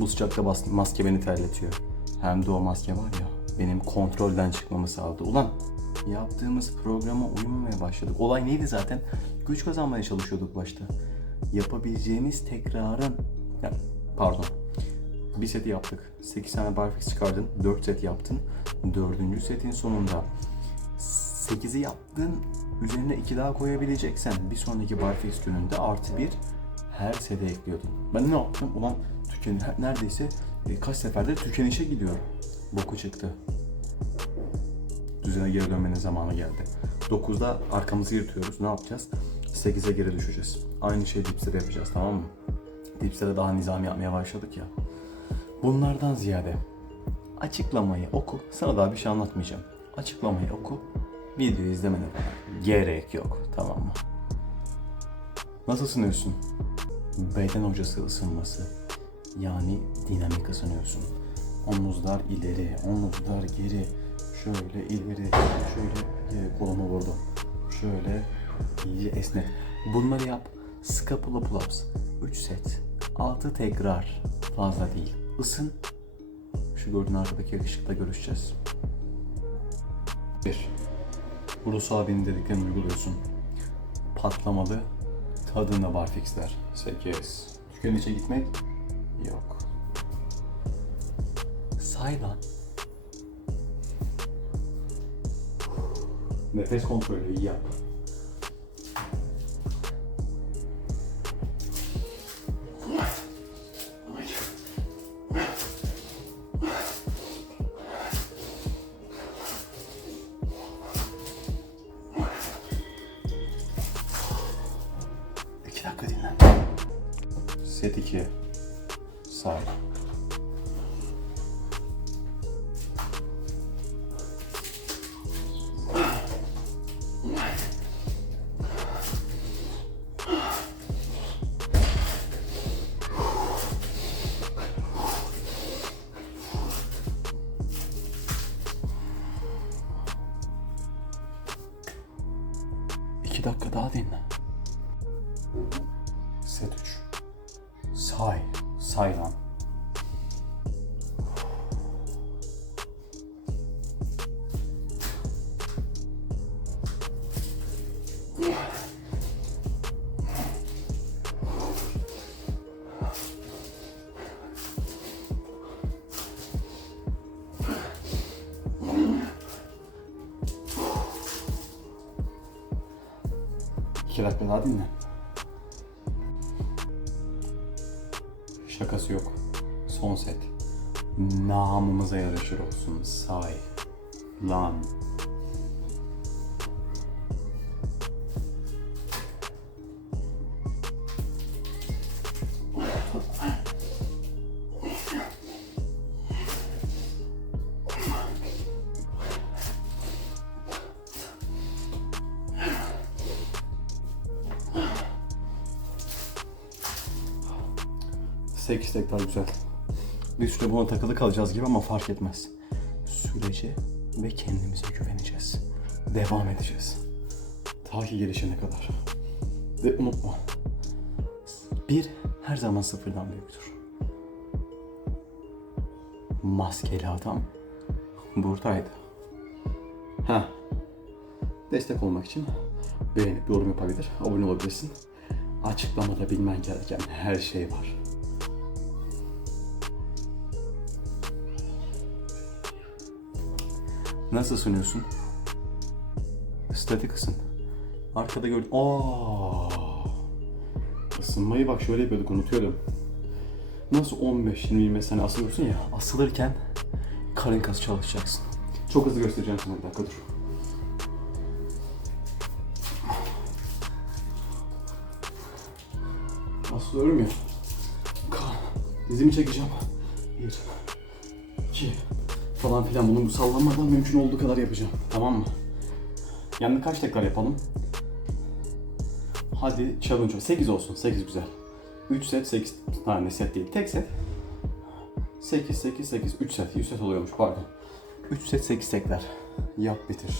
Bu sıcakta bas- maske beni terletiyor. Hem de o maske var ya benim kontrolden çıkmamı sağladı. Ulan yaptığımız programa uymamaya başladık. Olay neydi zaten? Güç kazanmaya çalışıyorduk başta. Yapabileceğimiz tekrarın... Ya, pardon. Bir seti yaptık. 8 tane barfix çıkardın. 4 set yaptın. 4. setin sonunda 8'i yaptın. Üzerine 2 daha koyabileceksen bir sonraki barfix gününde artı 1 her sete ekliyordun. Ben ne yaptım? Ulan tüken neredeyse e, kaç seferde tükenişe gidiyorum. Boku çıktı. Düzene geri dönmenin zamanı geldi. 9'da arkamızı yırtıyoruz. Ne yapacağız? 8'e geri düşeceğiz. Aynı şeyi dipside yapacağız tamam mı? Dipside daha nizam yapmaya başladık ya. Bunlardan ziyade açıklamayı oku. Sana daha bir şey anlatmayacağım. Açıklamayı oku. Videoyu izlemene gerek yok. Tamam mı? Nasıl ısınıyorsun? Beden hocası ısınması. Yani dinamik ısınıyorsun. Omuzlar ileri, omuzlar geri. Şöyle ileri, şöyle e, kolumu vurdum. Şöyle iyice esnet. Bunları yap. Scapula pull-ups. 3 set. 6 tekrar. Fazla değil. Isın. Şu gördüğün arkadaki yakışıkla görüşeceğiz. 1. Bruce abinin dediklerini uyguluyorsun. Patlamalı tadında barfixler. 8. Tükenişe gitmek yok. Say lan. Nefes kontrolü iyi yap. Set 2. Say. İki dakika daha dinle. Say. Say lan. İki dakika daha dinle. Şakası yok. Son set. Namımıza yaraşır olsun. Say. Lan. Sekiz tekrar güzel. Bir süre buna takılı kalacağız gibi ama fark etmez. Sürece ve kendimize güveneceğiz. Devam edeceğiz. Ta ki gelişene kadar. Ve unutma. Bir her zaman sıfırdan büyüktür. Maskeli adam buradaydı. Ha. Destek olmak için beğenip yorum yapabilir, abone olabilirsin. Açıklamada bilmen gereken her şey var. Nasıl ısınıyorsun? Statik ısın. Arkada gördüm. Aa! Isınmayı bak şöyle yapıyorduk unutuyordum. Nasıl 15-20 sene asılıyorsun ya. Asılırken karın kası çalışacaksın. Çok hızlı göstereceğim sana bir dakika dur. Asılıyorum ya. Dizimi çekeceğim. Bir, iki, falan filan bunu bu sallanmadan mümkün olduğu kadar yapacağım. Tamam mı? Yani kaç tekrar yapalım? Hadi challenge 8 olsun. 8 güzel. 3 set 8 tane set değil. Tek set. 8 8 8 3 set. 100 set oluyormuş pardon. 3 set 8 tekrar. Yap bitir.